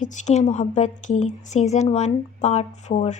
ہچکیاں محبت کی season 1 part 4۔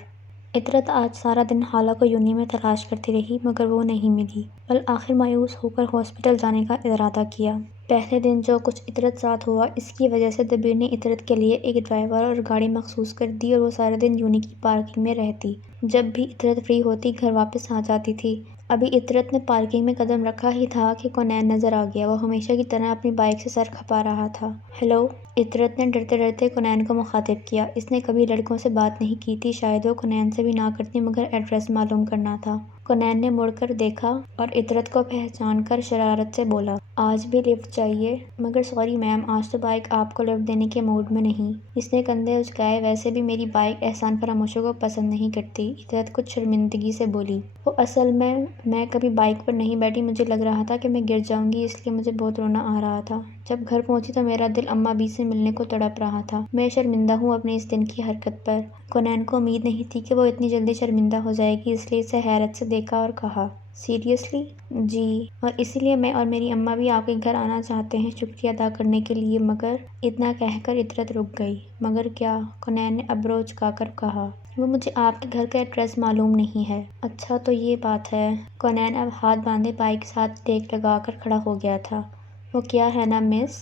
Itrat آج سارا دن حالہ کو یونی میں تلاش کرتی رہی مگر وہ نہیں ملی۔ بالآخر مایوس ہو کر ہاسپٹل جانے کا ارادہ کیا۔ پہلے دن جو کچھ عطرت ساتھ ہوا اس کی وجہ سے دبیر نے عطرت کے لیے ایک ڈرائیور اور گاڑی مخصوص کر دی اور وہ سارے دن یونی کی پارکنگ میں رہتی۔ جب بھی عطرت فری ہوتی گھر واپس آ جاتی تھی۔ ابھی عطرت نے پارکنگ میں قدم رکھا ہی تھا کہ کونین نظر آ گیا۔ وہ ہمیشہ کی طرح اپنی بائیک سے سر کھپا رہا تھا۔ ہیلو! عطرت نے ڈرتے ڈرتے کونین کو مخاطب کیا۔ اس نے کبھی لڑکوں سے بات نہیں کی تھی، شاید وہ کونین سے بھی نہ کرتی مگر ایڈریس معلوم کرنا تھا۔ کونین نے مڑ کر دیکھا اور عطرت کو پہچان کر شرارت سے بولا، آج بھی لفٹ چاہیے؟ مگر سوری میم، آج تو بائیک آپ کو لفٹ دینے کے موڈ میں نہیں۔ اس نے کندھے اچکائے، ویسے بھی میری بائیک احسان فراموشوں کو پسند نہیں کرتی۔ عطرت کچھ شرمندگی سے بولی، وہ اصل میں کبھی بائیک پر نہیں بیٹھی، مجھے لگ رہا تھا کہ میں گر جاؤں گی، اس لیے مجھے بہت رونا آ رہا تھا۔ جب گھر پہنچی تو میرا دل اماں ابی سے ملنے کو تڑپ رہا تھا۔ میں شرمندہ ہوں اپنے اس دن کی حرکت پر۔ کونین کو امید نہیں تھی کہ وہ اتنی جلدی شرمندہ ہو جائے گی، اس لیے اسے حیرت سے دیکھا اور کہا، سیریسلی؟ جی، اور اسی لیے میں اور میری اماں بھی آپ کے گھر آنا چاہتے ہیں شکریہ ادا کرنے کے لیے مگر… اتنا کہہ کر عطرت رک گئی۔ مگر کیا؟ کونین نے ابرو اچکا کر کہا، وہ مجھے آپ کے گھر کا ایڈریس معلوم نہیں ہے۔ اچھا تو یہ بات ہے۔ کونین اب ہاتھ باندھے بائیک ساتھ ٹیک لگا کر کھڑا ہو گیا تھا۔ وہ کیا ہے نا مس؟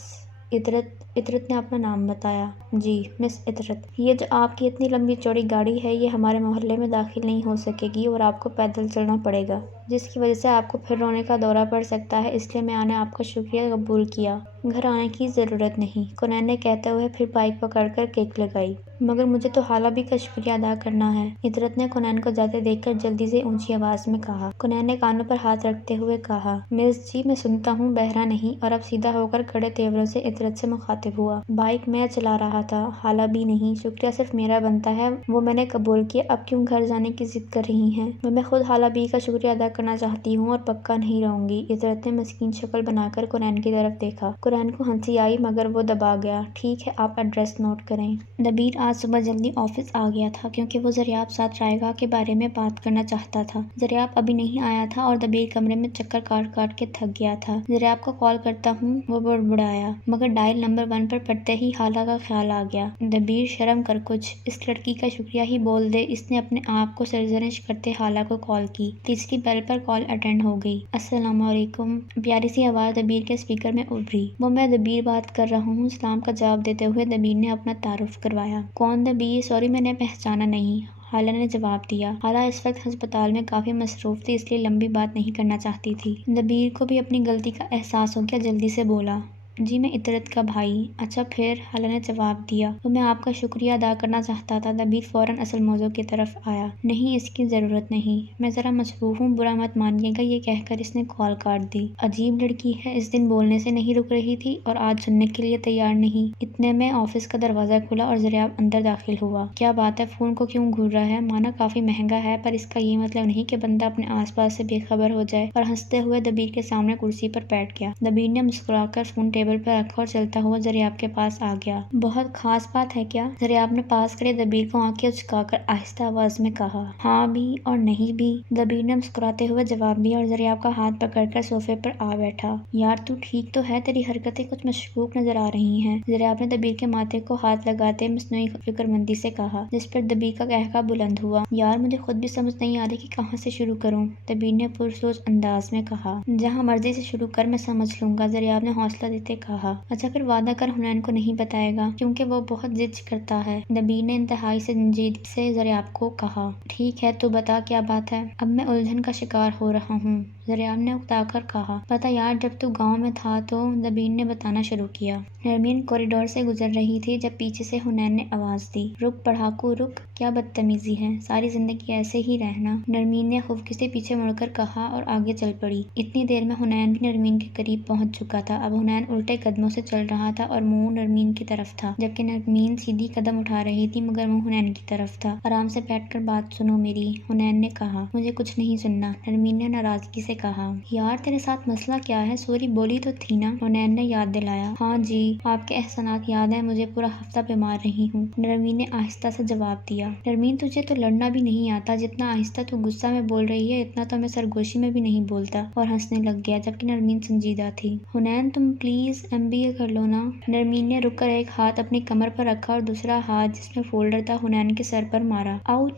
عطرت نے اپنا نام بتایا۔ جی، مس عطرت۔ یہ جو آپ کی اتنی لمبی چوڑی گاڑی ہے یہ ہمارے محلے میں داخل نہیں ہو سکے گی اور آپ کو پیدل چلنا پڑے گا، جس کی وجہ سے آپ کو پھر رونے کا دورہ پڑ سکتا ہے، اس لیے میں نے آپ کا شکریہ قبول کیا۔ گھر آنے کی ضرورت نہیں، کونین نے کہتے ہوئے پھر بائیک پکڑ کر کک لگائی۔ مگر مجھے تو حالہ بھی کا شکریہ ادا کرنا ہے، عطرت نے کونین کو جاتے دیکھ کر جلدی سے اونچی آواز میں کہا۔ کونین نے کانوں پر ہاتھ رکھتے ہوئے کہا، مس جی میں سنتا ہوں، بہرا نہیں، اور اب سیدھا ہو کر کڑے تیوروں سے عطرت سے مخاطب ہوا۔ بائیک میں چلا رہا تھا، حالہ بھی نہیں، شکریہ صرف میرا بنتا ہے، وہ میں نے قبول کیا، اب کیوں گھر جانے کی ضد کر رہی ہیں؟ میں خود حالہ بھی کا شکریہ ادا کرنا چاہتی ہوں اور پکا نہیں رہوں گی۔ عطرت نے مسکین شکل بنا کر کونین کی طرف دیکھا۔ کونین کو ہنسی آئی مگر وہ دبا گیا۔ ٹھیک ہے، آپ ایڈریس نوٹ کریں۔ دبیر آج صبح جلدی آفس آ گیا تھا کیونکہ وہ زریاب ساتھ رائگاں کے بارے میں بات کرنا چاہتا تھا۔ زریاب ابھی نہیں آیا تھا اور دبیر کمرے میں چکر کاٹ کاٹ کے تھک گیا تھا۔ زریاب کو کال کرتا ہوں، وہ بڑبڑایا، مگر ڈائل نمبر 1 پر پڑتے ہی حالہ کا خیال آ گیا۔ دبیر شرم کر کچھ، اس لڑکی کا شکریہ ہی بول دے۔ اس نے اپنے آپ کو سرزنش کرتے حالہ کو کال کی۔ تیسری بیل پر کال اٹینڈ ہو گئی۔ السلام علیکم، پیاری سی آواز دبیر کے اسپیکر میں ابھری۔ وہ میں دبیر بات کر رہا ہوں، سلام کا جواب دیتے ہوئے دبیر نے اپنا تعارف کروایا۔ کون دبیر؟ سوری میں نے پہچانا نہیں، حالہ نے جواب دیا۔ حالہ اس وقت ہسپتال میں کافی مصروف تھی اس لیے لمبی بات نہیں کرنا چاہتی تھی۔ دبیر کو بھی اپنی غلطی کا احساس ہو گیا، جلدی سے بولا، جی میں عطرت کا بھائی۔ اچھا پھر؟ حالہ نے جواب دیا، وہ میں آپ کا شکریہ ادا کرنا چاہتا تھا۔ دبیر فوراً اصل موضوع کی طرف آیا۔ نہیں، اس کی ضرورت نہیں، میں ذرا مصروف ہوں، برا مت مانیے گا۔ یہ کہہ کر اس نے کال کاٹ دی۔ عجیب لڑکی ہے، اس دن بولنے سے نہیں رک رہی تھی اور آج سننے کے لیے تیار نہیں۔ اتنے میں آفس کا دروازہ کھلا اور زریاب اندر داخل ہوا۔ کیا بات ہے، فون کو کیوں گھور رہا ہے؟ مانا کافی مہنگا ہے پر اس کا یہ مطلب نہیں کہ بندہ اپنے آس پاس سے بے خبر ہو جائے، اور ہنستے ہوئے دبیر کے سامنے کرسی پر بیٹھ گیا۔ دبیر نے مسکرا کر فون ٹیبل پر رکھا اور چلتا ہوا زریاب کے پاس آ گیا۔ بہت خاص بات ہے کیا؟ زریاب نے پاس کھڑے دبیر کو آنکھیں اچکا کر آہستہ آواز میں کہا۔ ہاں بھی اور نہیں بھی، دبیر نے مسکراتے ہوئے جواب دیا اور زریاب کا ہاتھ پکڑ کر صوفے پر آ بیٹھا۔ یار تو ٹھیک تو ہے؟ تیری حرکتیں کچھ مشکوک نظر آ رہی ہیں، زریاب نے دبیر کے ماتھے کو ہاتھ لگاتے مصنوعی فکرمندی سے کہا، جس پر دبیر کا قہقہا بلند ہوا۔ یار مجھے خود بھی سمجھ نہیں آ رہی کہ کہاں سے شروع کروں، دبیر نے پرسوچ انداز میں کہا۔ جہاں مرضی سے شروع کر، میں سمجھ لوں گا، زریاب نے حوصلہ دیتے کہا۔ اچھا پھر وعدہ کر حنین کو نہیں بتائے گا کیونکہ وہ بہت ضد کرتا ہے، دبیر نے انتہائی سنجیدگی سے زریاب کو کہا۔ ٹھیک ہے تو بتا کیا بات ہے؟ اب میں الجھن کا شکار ہو رہا ہوں، زریاب نے اکتا کر کہا۔ پتہ یار جب تو گاؤں میں تھا تو، دبیر نے بتانا شروع کیا۔ نرمین کوریڈور سے گزر رہی تھی جب پیچھے سے حنین نے آواز دی، رک پڑھاکو رک، کیا بدتمیزی ہے، ساری زندگی ایسے ہی رہنا، نرمین نے خفگی سے پیچھے مڑ کر کہا اور آگے چل پڑی۔ اتنی دیر میں حنین بھی نرمین کے قریب پہنچ چکا تھا۔ اب حنین الٹے قدموں سے چل رہا تھا اور منہ نرمین کی طرف تھا، جبکہ نرمین سیدھی قدم اٹھا رہی تھی مگر منہ حنین کی طرف تھا۔ آرام سے بیٹھ کر بات سنو میری، حنین نے کہا۔ مجھے کچھ نہیں سننا، نرمین نے ناراضگی سے کہا۔ یار تیرے ساتھ مسئلہ کیا ہے؟ سوری بولی تو تھی نا، حنین نے یاد دلایا۔ ہاں جی، آپ کے احسانات یاد ہیں، مجھے پورا ہفتہ بیمار رہی ہوں، نرمین نے آہستہ سے جواب دیا۔ نرمین تجھے تو لڑنا بھی نہیں آتا، جتنا آہستہ تو غصہ میں بول رہی ہے اتنا تو میں سرگوشی میں بھی نہیں بولتا، اور ہنسنے لگ گیا جبکہ نرمین سنجیدہ تھی۔ حنین تم پلیز پلیز MBA کر لو نا۔ نرمین نے رک کر ایک ہاتھ اپنی کمر پر رکھا اور دوسرا ہاتھ جس میں فولڈر تھا حنین کے سر پر مارا۔ آؤچ!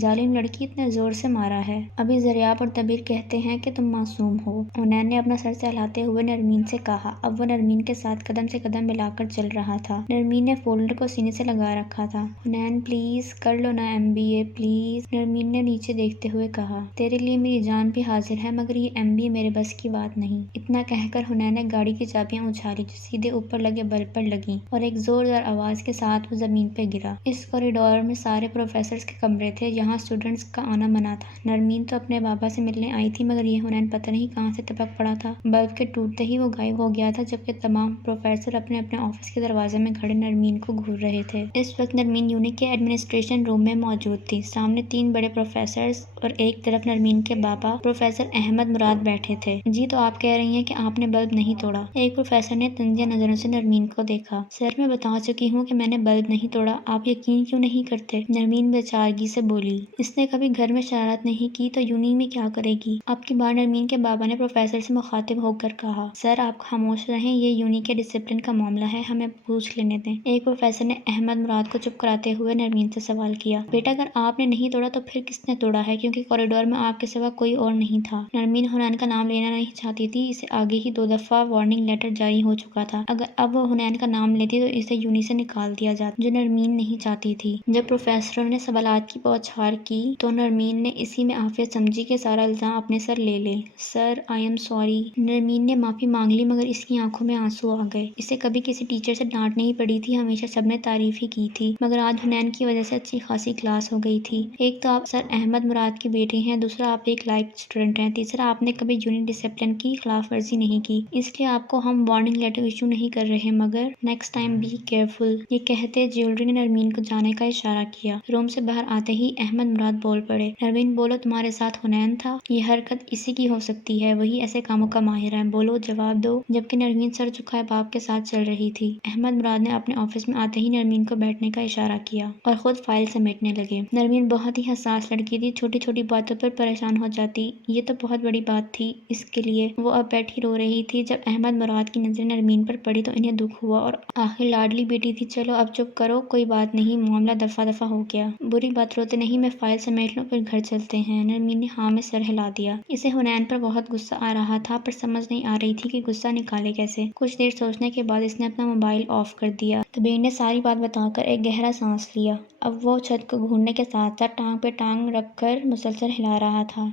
ظالم لڑکی، اتنے زور سے مارا ہے۔ ابھی ضیاء اور دبیر کہتے ہیں کہ تم معصوم ہو، حنین نے اپنا سر سہلاتے ہوئے نرمین سے کہا۔ اب وہ نرمین کے ساتھ قدم سے قدم ملا کر چل رہا تھا۔ نرمین نے فولڈر کو سینے سے لگا رکھا تھا۔ حنین پلیز کر لو نا MBA پلیز، نرمین نے نیچے دیکھتے ہوئے کہا۔ تیرے لیے میری جان بھی حاضر ہے مگر یہ MBA میرے بس کی بات نہیں۔ اتنا کہہ کر حنین نے گاڑی کی چابیاں اچھالی جو سیدھے اوپر لگے بلب پر لگیں اور ایک زوردار آواز کے ساتھ وہ زمین پہ گرا۔ اس کوریڈور میں سارے پروفیسرز کے کمرے تھے جہاں اسٹوڈنٹس کا آنا منع تھا۔ نرمین تو اپنے بابا سے ملنے آئی تھی مگر یہ حنین پتہ نہیں کہاں سے ٹپک پڑا تھا۔ بلب کے ٹوٹتے ہی وہ غائب ہو گیا تھا جبکہ تمام پروفیسر اپنے اپنے آفس کے دروازے میں کھڑے نرمین کو گھور رہے تھے۔ اس وقت نرمین یونی کے ایڈمنسٹریشن روم میں موجود تھی۔ سامنے 3 بڑے پروفیسرز اور ایک طرف نرمین کے بابا پروفیسر احمد مراد بیٹھے تھے۔ جی تو آپ کہہ رہی ہیں کہ آپ نے بلب نہیں توڑا؟ ایک پروفیسر نے طنزیہ نظروں سے نرمین کو دیکھا۔ سر میں بتا چکی ہوں کہ میں نے بلب نہیں توڑا، آپ یقین کیوں نہیں کرتے؟ نرمین بے چارگی سے بولی۔ اس نے کبھی گھر میں شرارت نہیں کی تو یونی میں کیا کرے گی؟ اب کی بار نرمین کے بابا نے پروفیسر سے مخاطب ہو کر کہا۔ سر آپ خاموش رہیں، یہ یونی کے ڈسپلن کا معاملہ ہے، ہمیں پوچھ لینے دیں۔ ایک پروفیسر نے احمد مراد کو چپ کراتے ہوئے نرمین سے سوال کیا۔ بیٹا اگر آپ نے نہیں توڑا تو پھر کس نے توڑا ہے؟ کیونکہ کوریڈور میں آپ کے سوا کوئی اور نہیں تھا۔ نرمین حنین کا نام لینا نہیں چاہتی تھی، اسے آگے ہی 2 دفعہ وارننگ لیٹر جاری ہو چکا تھا۔ اگر اب وہ حنین کا نام لیتی تو اسے یونی سے نکال دیا جاتا، جو نرمین نہیں چاہتی تھی۔ جب پروفیسروں نے سوالات کی بوچھار کی تو نرمین نے اسی میں عافیت سمجھی کہ سارا الزام اپنے سر لے لے۔ سر آئی ایم سوری۔ نرمین نے معافی مانگ لی مگر اس کی آنکھوں میں آنسو آ گئے۔ اسے کبھی کسی ٹیچر سے ڈانٹ نہیں پڑی تھی، ہمیشہ سب نے تعریف ہی کی تھی مگر آج حنین کی وجہ سے اچھی خاصی کلاس ہو گئی تھی۔ ایک تو آپ سر احمد مراد کی بیٹی ہیں، دوسرا آپ ایک لائق اسٹوڈنٹ ہیں، تیسرا آپ نے کبھی یونی ڈسپلن کی خلاف ورزی نہیں کی، اس لیے آپ کو ہم وارننگ لیٹر ایشو نہیں کر رہے مگر نیکسٹ ٹائم بی کیئرفل۔ یہ کہتے جیولری نے نرمین کو جانے کا اشارہ کیا۔ روم سے باہر آتے ہی احمد مراد بول پڑے۔ نرمین بولو تمہارے ساتھ حنین تھا؟ یہ حرکت اسی کی ہو سکتی ہے، وہی ایسے کاموں کا ماہر ہے، بولو جواب دو۔ جبکہ نرمین سر جھکائے باپ کے ساتھ چل رہی تھی۔ احمد مراد نے اپنے آفس میں آتے ہی نرمین کو بیٹھنے کا اشارہ کیا اور خود فائل سمیٹنے لگے۔ نرمین بہت ہی حساس لڑکی تھی، چھوٹی چھوٹی باتوں پر پریشان ہو جاتی، یہ تو بہت بڑی بات تھی اس کے لیے۔ وہ اب بیٹھی رو رہی تھی۔ جب احمد مراد کی نظریں نرمین پر پڑی تو انہیں دکھ ہوا اور آخر لاڈلی بیٹی تھی، چلو اب چپ کرو، کوئی بات نہیں، معاملہ دفعہ دفعہ ہو گیا۔ بری بات روتے نہیں، میں فائل سمیٹ لوں پھر گھر چلتے ہیں؟ نرمین نے ہاں میں سر ہلا دیا۔ اسے حنین پر بہت غصہ آ رہا تھا پر سمجھ نہیں آ رہی تھی کہ غصہ نکالے کیسے۔ کچھ دیر سوچنے کے بعد اس نے اپنا موبائل آف کر دیا۔ دبیر نے ساری بات بتا کر ایک گہرا سانس لیا۔ اب وہ چھت کو گھورنے کے ساتھ ساتھ ٹانگ پہ ٹانگ رکھ کر مسلسل ہلا رہا تھا۔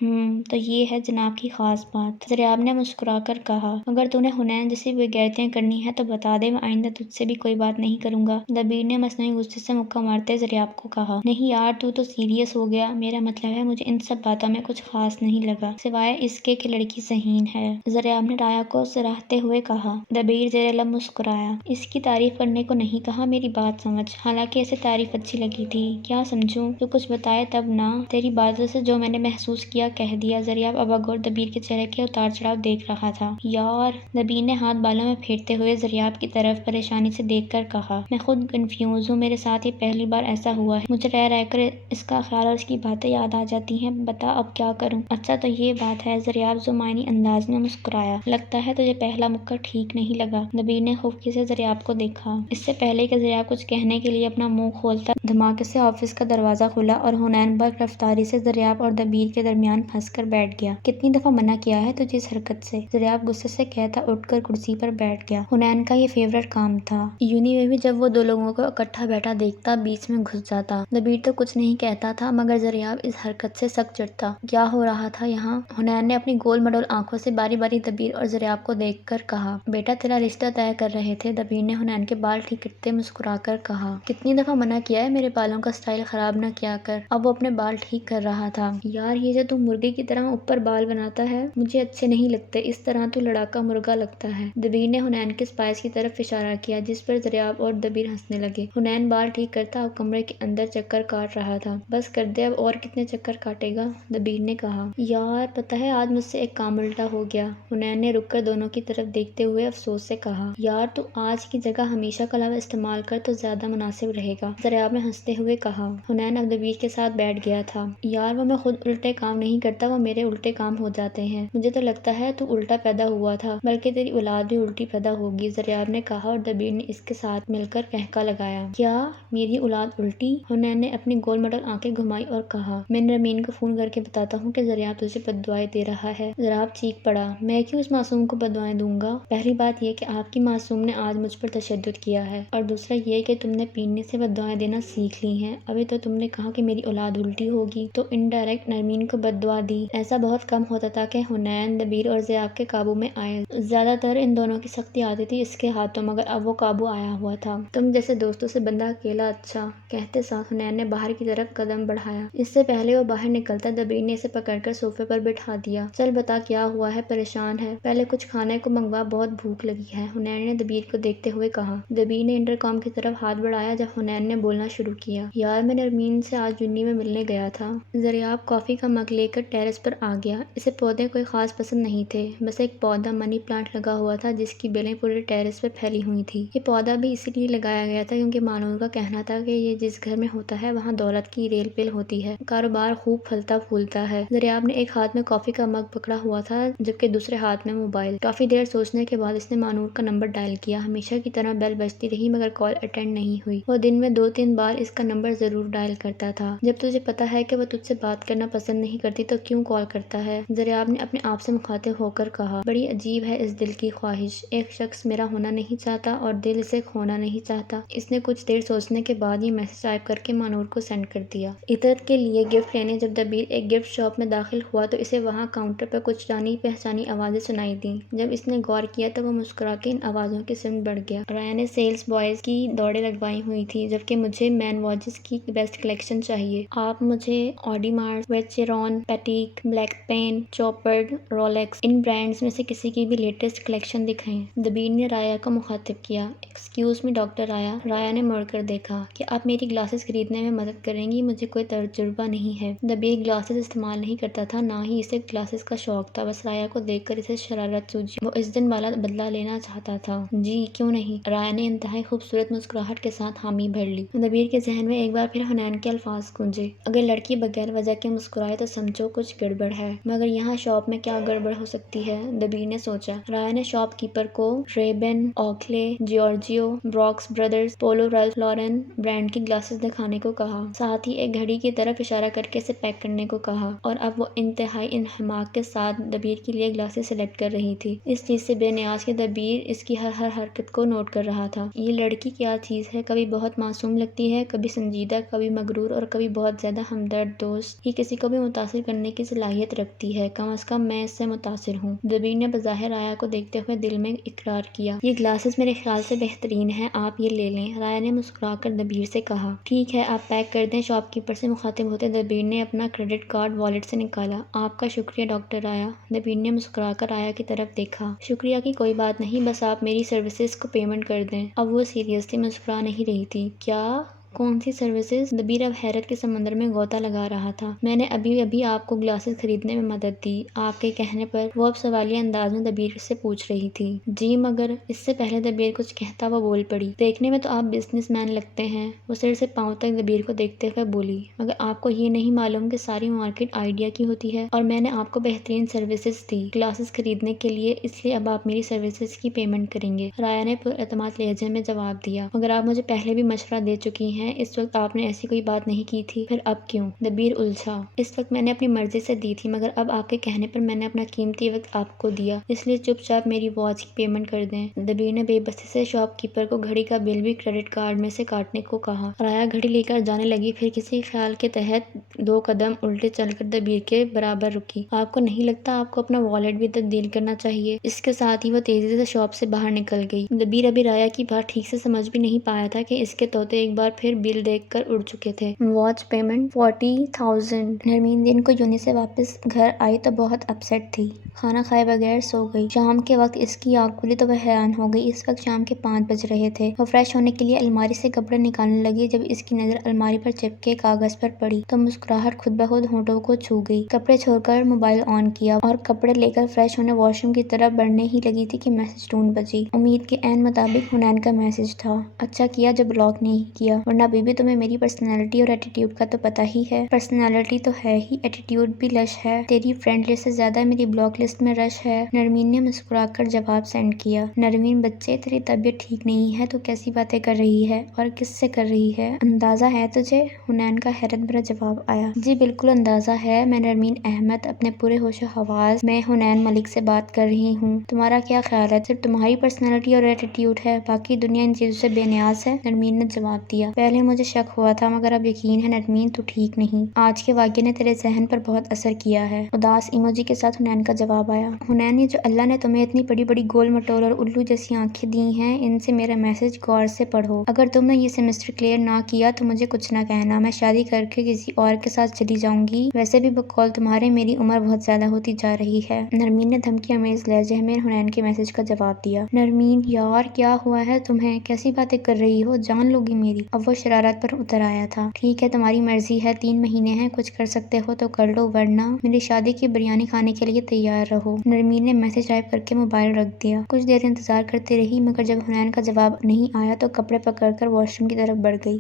تو یہ ہے جناب کی خاص بات، ضیاء نے مسکرا کر کہا۔ اگر تو نے حنین جیسی بےغیرتیاں کرنی ہیں تو بتا دے، میں آئندہ تجھ سے بھی کوئی بات نہیں کروں گا، دبیر نے مصنوعی غصے سے مکہ مارتے ضیاء کو کہا۔ نہیں یار تو سیریس ہو گیا، میرا مطلب ہے مجھے ان سب باتوں میں کچھ خاص نہیں لگا سوائے اس کے کہ لڑکی ذہین ہے، ضیاء نے رایا کو سراہتے ہوئے کہا۔ دبیر زیر لب مسکرایا۔ اس کی تعریف کرنے کو نہیں کہا، میری بات سمجھ، حالانکہ اسے تعریف اچھی لگی تھی۔ کیا سمجھوں؟ تو کچھ بتائے تب نا، تیری باتوں سے جو میں نے محسوس کیا کہہ دیا۔ ضیاء اباگور دبیر کے چہرے کے اتار چڑھاؤ دیکھ رہا تھا۔ یار، دبیر نے ہاتھ بالوں میں پھیرتے ہوئے ضیاء کی طرف پریشانی سے دیکھ کر کہا، میں خود کنفیوز ہوں، میرے ساتھ یہ پہلی بار ایسا ہوا ہے، مجھے رہ رہ کر اس کا خیال اور اس کی باتیں یاد آ جاتی ہیں، بتا اب کیا کروں؟ اچھا تو یہ بات ہے، ضیاء زمائی انداز میں مسکرایا۔ لگتا ہے تجھے پہلا مکہ ٹھیک نہیں لگا، دبیر نے خفگی سے ضیاء کو دیکھا۔ اس سے پہلے کہ ضیاء کچھ کہنے کے لیے اپنا منہ کھولتا، دھماکے سے آفس کا دروازہ کھلا اور حنین برق رفتاری سے ضیاء اور دبیر کے درمیان پھنس کر بیٹھ گیا۔ کتنی دفعہ منع کیا ہے تجھے اس حرکت سے؟ ضیاء غصے سے کہتا اٹھ کر کرسی پر بیٹھ گیا۔ حنین کا یہ فیورٹ کام تھا، یونی میں بھی جب وہ 2 لوگوں کو اکٹھا بیٹھا دیکھتا بیچ میں گھس جاتا۔ دبیر تو کچھ نہیں کہتا تھا مگر ضیاء اس حرکت سے سخت چڑھتا۔ کیا ہو رہا تھا یہاں؟ حنین نے اپنی گول مٹول آنکھوں سے باری باری دبیر اور ضیاء کو دیکھ کر کہا۔ بیٹا تیرا رشتہ طے کر رہے تھے، دبیر نے حنین کے بال ٹھیک کرتے مسکرا کر کہا۔ کتنی دفعہ منع کیا ہے میرے بالوں کا سٹائل خراب نہ کیا کر۔ اب وہ اپنے بال ٹھیک کر رہا تھا۔ یار یہ جو تم مرغی کی طرح اوپر بال بناتا ہے مجھے اچھے نہیں لگتے، اس طرح تو لڑاکا مرغا لگتا ہے۔ دبیر نے حنین کے اسپائس کی طرف اشارہ کیا جس پر ضیاء اور دبیر ہنسنے لگے۔ حنین بال ٹھیک کرتا اب کمرے کے اندر چکر کاٹ رہا تھا۔ بس کر دے اب، اور کتنے چکر کاٹے گا؟ دبیر نے کہا۔ یار پتہ ہے آج مجھ سے ایک کام الٹا ہو گیا، حنین نے رک کر دونوں کی طرف دیکھتے ہوئے افسوس سے کہا۔ یار تو آج کی جگہ ہمیشہ کا لفظ استعمال کر تو زیادہ مناسب رہے گا، ضیاء نے ہنستے ہوئے کہا۔ حنین اب دبیر کے ساتھ بیٹھ گیا تھا۔ یار وہ میں خود الٹے کام نہیں کرتا، وہ میرے الٹے کام ہو جاتے ہیں، مجھے تو لگتا ہے تو الٹا پیدا ہوا تھا، بلکہ تیری اولاد بھی الٹی پیدا ہوگی، زریاب نے کہا، اور دبیر نے اس کے ساتھ مل کر قہقہ لگایا۔ کیا میری اولاد الٹی؟ حنین نے اپنی گول مٹول آنکھیں گھمائی اور کہا، میں نرمین کو فون کر کے بتاتا ہوں کہ زریاب تجھے بد دعائیں دے رہا ہے۔ زریاب چیخ پڑا، میں کیوں اس معصوم کو بد دعائیں دوں گا؟ پہلی بات یہ کہ آپ کی معصوم نے آج مجھ پر تشدد کیا ہے، اور دوسرا یہ کہ تم نے پیننے سے بد دعائیں دینا سیکھ لی ہیں۔ ابھی تو تم نے کہا کہ میری اولاد الٹی ہوگی، تو انڈائریکٹ نرمین کو بد دعا دی۔ ایسا بہت کم ہوتا تھا کہ حنین دبیر اور زریاب کے قابو میں آئے۔ زیادہ تر ان دونوں کی سختی آتی تھی اس کے ہاتھوں، مگر اب وہ قابو آیا ہوا تھا۔ تم جیسے دوستوں سے بندہ اکیلا اچھا، کہتے ساتھ حنین نے باہر کی طرف قدم بڑھایا۔ اس سے پہلے وہ باہر نکلتا دبیر نے اسے پکڑ کر صوفے پر بٹھا دیا۔ چل بتا کیا ہوا ہے، پریشان ہے؟ پہلے کچھ کھانے کو منگوا، بہت بھوک لگی ہے، حنین نے دبیر کو دیکھتے ہوئے کہا۔ دبیر نے انٹرکام کی طرف ہاتھ بڑھایا جب حنین نے بولنا شروع کیا۔ یار میں نرمین سے آج جنی میں ملنے گیا تھا۔ زریاب کافی کا مگ لے کر ٹیرس پر آ گیا۔ اسے پودے کوئی خاص پسند نہیں تھے، بس ایک پودا منی پلانٹ لگا ہوا تھا جس کی بیلیں پورے ٹیرس پر پھیلی ہوئی تھی۔ یہ پودا بھی اسی لیے لگایا گیا تھا کیونکہ مانور کا کہنا تھا کہ یہ جس گھر میں ہوتا ہے وہاں دولت کی ریل پیل ہوتی ہے، کاروبار خوب پھلتا پھولتا ہے۔ زریاب نے ایک ہاتھ میں کافی کا مگ پکڑا ہوا تھا جبکہ دوسرے ہاتھ میں موبائل۔ کافی دیر سوچنے کے بعد اس نے مانور کا نمبر ڈائل کیا۔ ہمیشہ کی طرح بیل بجتی رہی مگر کال اٹینڈ نہیں ہوئی۔ وہ دن میں 2-3 بار اس کا نمبر ضرور ڈائل کرتا تھا۔ جب تجھے پتا ہے کہ وہ تجھ سے بات کرنا پسند نہیں کرتی تو کیوں کال کرتا ہے؟ زریاب نے اپنے آپ سے مخاطب ہو کر کہا، بڑی عجیب ہے اس دل کی خواہش، ایک شخص میرا ہونا نہیں چاہتا اور دل اسے کھونا نہیں چاہتا۔ اس نے کچھ دیر سوچنے کے بعد یہ میسج ٹائپ کر کے مانور کو سینڈ کر دیا۔ عطرت کے لیے گفٹ لینے جب دبیر ایک گفٹ شاپ میں داخل ہوا تو اسے وہاں کاؤنٹر پر کچھ جانی پہچانی آوازیں سنائی دیں۔ جب اس نے غور کیا تو وہ مسکرا کے ان آوازوں کی سمت بڑھ گیا۔ رایا نے سیلز بوائز کی دوڑیں لگوائی ہوئی تھی جبکہ مجھے مین واچز کی بیسٹ کلیکشن چاہیے۔ آپ مجھے آڈیمارس، ویچیرون، پیٹیک، بلیک پین، چوپرڈ، رولیکس، ان برانڈز میں سے کسی کی بھی لیٹسٹ کلیکشن دکھائیں۔ دبیر نے رایا کو مخاطب کیا، ایکسکیوز می ڈاکٹر رایا۔ رایا نے مڑ کر دیکھا، کیا آپ میری گلاسز خریدنے میں مدد کریں گی؟ مجھے کوئی تجربہ نہیں ہے۔ دبیر گلاسز استعمال نہیں کرتا تھا، نہ ہی اسے گلاسز کا شوق تھا، بس رایا کو دیکھ کر اسے شرارت سوجی۔ وہ اس دن والا بدلہ لینا چاہتا تھا۔ جی کیوں نہیں؟ رایا نے انتہائی خوبصورت مسکراہٹ کے ساتھ حامی بھر لی۔ دبیر کے ذہن میں ایک بار پھر حنین کے الفاظ گونجے، اگر لڑکی بغیر وجہ کے مسکرائے تو سمجھو کچھ گڑبڑ ہے۔ مگر یہاں شاپ میں کیا گڑبڑ ہو سکتی ہے؟ دبیر نے سوچا۔ رایا نے شاپ کیپر کو Ray Ban, Oakley, Giorgio, Brooks Brothers, Polo Ralph Lauren brand کی گلاسز دکھانے کو کہا، ساتھ ہی ایک گھڑی کی طرف اشارہ کر کے اسے پیک کرنے کو کہا، اور اب وہ انتہائی انہماک کے ساتھ دبیر کے لیے گلاسز سلیکٹ کر رہی تھی۔ اس چیز سے بے نیاز کہ دبیر اس کی ہر حرکت کو نوٹ کر رہا تھا۔ یہ لڑکی کیا چیز ہے، کبھی بہت معصوم لگتی ہے، کبھی سنجیدہ، کبھی مغرور اور کبھی بہت زیادہ ہمدرد دوست۔ یہ کسی کو بھی متاثر کرنے کی صلاحیت رکھتی ہے، کم از کم میں اس سے متاثر ہوں۔ دبیر نے بظاہر رایا کو دیکھتے ہوئے دل میں اقرار کیا، یہ گلاسز میرے خیال سے بہترین ہیں، آپ یہ لے لیں۔ رایا نے مسکرا کر دبیر سے کہا، ٹھیک ہے آپ پیک کر دیں۔ شاپ کیپر سے مخاطب ہوتے دبیر نے اپنا کریڈٹ کارڈ والیٹ سے نکالا۔ آپ کا شکریہ ڈاکٹر رایا۔ دبیر نے مسکرا کر رایا کی طرف دیکھا، شکریہ کی کوئی بات نہیں، بس آپ میری سروسز کو پیمنٹ کر دیں۔ اب وہ سیریسلی مسکرا نہیں رہی تھی۔ کیا؟ کون سی سروسز؟ دبیر اب حیرت کے سمندر میں غوطہ لگا رہا تھا۔ میں نے ابھی آپ کو گلاسز خریدنے میں مدد دی، آپ کے کہنے پر۔ وہ اب سوالیہ انداز میں دبیر سے پوچھ رہی تھی۔ جی مگر اس سے پہلے دبیر کچھ کہتا وہ بول پڑی، دیکھنے میں تو آپ بزنس مین لگتے ہیں۔ وہ سر سے پاؤں تک دبیر کو دیکھتے ہوئے بولی، مگر آپ کو یہ نہیں معلوم کہ ساری مارکیٹ آئیڈیا کی ہوتی ہے، اور میں نے آپ کو بہترین سروسز دی گلاسز خریدنے کے لیے، اس لیے اب آپ میری سروسز کی پیمنٹ کریں گے۔ رایا نے پر اعتماد لہجے میں جواب دیا، مگر آپ مجھے پہلے بھی مشورہ دے چکی ہیں، اس وقت آپ نے ایسی کوئی بات نہیں کی تھی، پھر اب کیوں؟ دبیر الجھا، اس وقت میں نے اپنی مرضی سے دی تھی، مگر اب آپ کے کہنے پر میں نے اپنا قیمتی وقت آپ کو دیا، اس لیے چپ چاپ میری واچ کی پیمنٹ کر دیں۔ دبیر نے بے بسی سے شاپ کیپر کو گھڑی کا بل بھی کریڈٹ کارڈ میں سے کاٹنے کو کہا۔ رایا گھڑی لے کر جانے لگی، پھر کسی خیال کے تحت 2 قدم الٹے چل کر دبیر کے برابر رکی۔ آپ کو نہیں لگتا آپ کو اپنا والیٹ بھی تبدیل کرنا چاہیے؟ اس کے ساتھ ہی وہ تیزی سے شاپ سے باہر نکل گئی۔ دبیر ابھی رایا کی بات ٹھیک سے سمجھ بھی نہیں پایا تھا کہ اس کے طوطے ایک بار پھر بل دیکھ کر اڑ چکے تھے۔ Watch payment 40,000۔ نرمین دن کو یونی سے واپس گھر آئی تو بہت اپسیٹ تھی، کھانا کھائے بغیر سو گئی۔ شام کے وقت اس کی آنکھ کھلی تو وہ حیران ہو گئی، اس وقت شام کے 5 بج رہے تھے۔ وہ فریش ہونے کے لیے الماری سے کپڑے نکالنے لگی، جب اس کی نظر الماری پر چپکے کاغذ پر پڑی تو مسکراہٹ خود بخود ہونٹوں کو چھو گئی۔ کپڑے چھوڑ کر موبائل آن کیا اور کپڑے لے کر فریش ہونے واش روم کی طرف بڑھنے ہی لگی تھی کہ میسج ٹون بجی۔ امید کے عین مطابق حنین کا میسج تھا، اچھا کیا جو بلاک نہیں کیا، ورنہ ورنہ بیبی تمہیں میری پرسنالٹی اور ایٹیٹیوڈ کا تو پتہ ہی ہے۔ پرسنالٹی تو ہے ہی، ایٹیٹیوڈ بھی لش ہے، تیری فرینڈ لسٹ سے زیادہ میری بلاک لسٹ میں رش ہے۔ نرمین نے مسکرا کر جواب سینڈ کیا۔ نرمین بچے تیری طبیعت ٹھیک نہیں ہے تو کیسی باتیں کر رہی ہے اور کس سے کر رہی ہے؟ اندازہ ہے تجھے؟ حنین کا حیرت بھرا جواب آیا۔ جی بالکل اندازہ ہے، میں نرمین احمد اپنے پورے ہوش و حواس میں حنین ملک سے بات کر رہی ہوں۔ تمہارا کیا خیال ہے صرف تمہاری پرسنالٹی اور ایٹیٹیوڈ ہے، باقی دنیا ان چیزوں سے بے نیاز ہے؟ نرمین نے جواب دیا۔ پہلے مجھے شک ہوا تھا مگر اب یقین ہے نرمین تو ٹھیک نہیں۔ آج کے واقعے نے تیرے ذہن پر بہت اثر کیا ہے۔ اداس ایموجی کے ساتھ حنین کا جواب آیا۔ حنین، یہ جو اللہ نے تمہیں اتنی بڑی بڑی گول مٹول اور الو جیسی آنکھیں دی ہیں، ان سے میرا میسج غور سے پڑھو۔ اگر تم نے یہ سیمسٹر کلیئر نہ کیا تو مجھے کچھ نہ کہنا، میں شادی کر کے کسی اور کے ساتھ چلی جاؤں گی۔ ویسے بھی بقول تمہارے میری عمر بہت زیادہ ہوتی جا رہی ہے۔ نرمین نے دھمکی آمیز لہجے میں حنین کے میسج کا جواب دیا۔ نرمین یار کیا ہوا ہے تمہیں؟ کیسی باتیں کر رہی ہو؟ جان لو گی میری۔ اب وہ شرارت پر اتر آیا تھا۔ ٹھیک ہے تمہاری مرضی ہے، 3 مہینے ہیں، کچھ کر سکتے ہو تو کر لو ورنہ میری شادی کی بریانی کھانے کے لیے تیار رہو۔ نرمین نے میسج ٹائپ کر کے موبائل رکھ دیا۔ کچھ دیر انتظار کرتی رہی مگر جب حنین کا جواب نہیں آیا تو کپڑے پکڑ کر واش روم کی طرف بڑھ گئی۔